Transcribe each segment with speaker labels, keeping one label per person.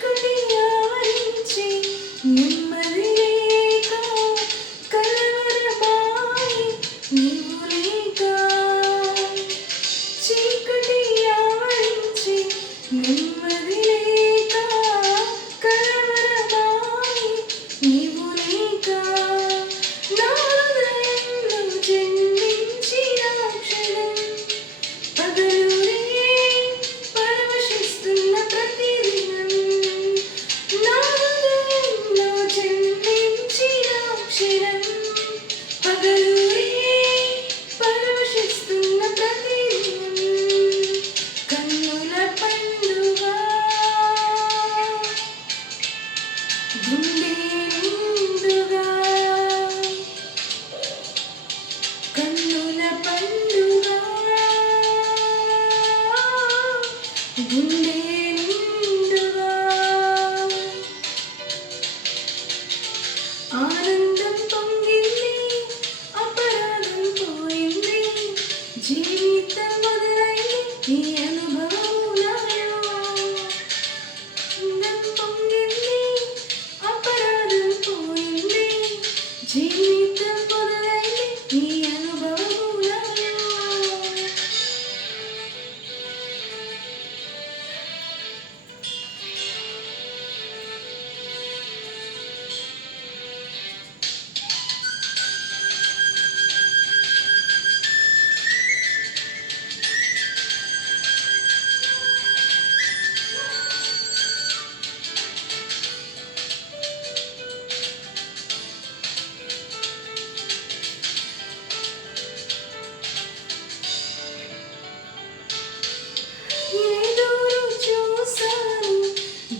Speaker 1: నీకుని ఆవరించి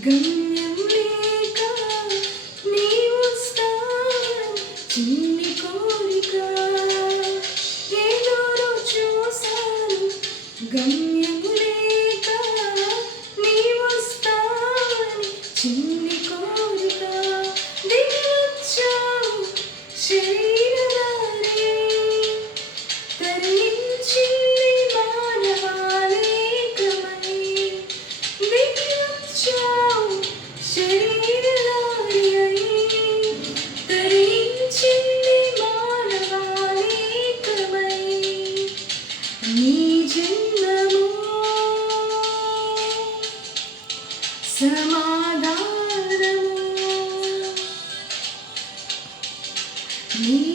Speaker 1: You. సమాధానము నీ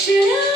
Speaker 1: 是。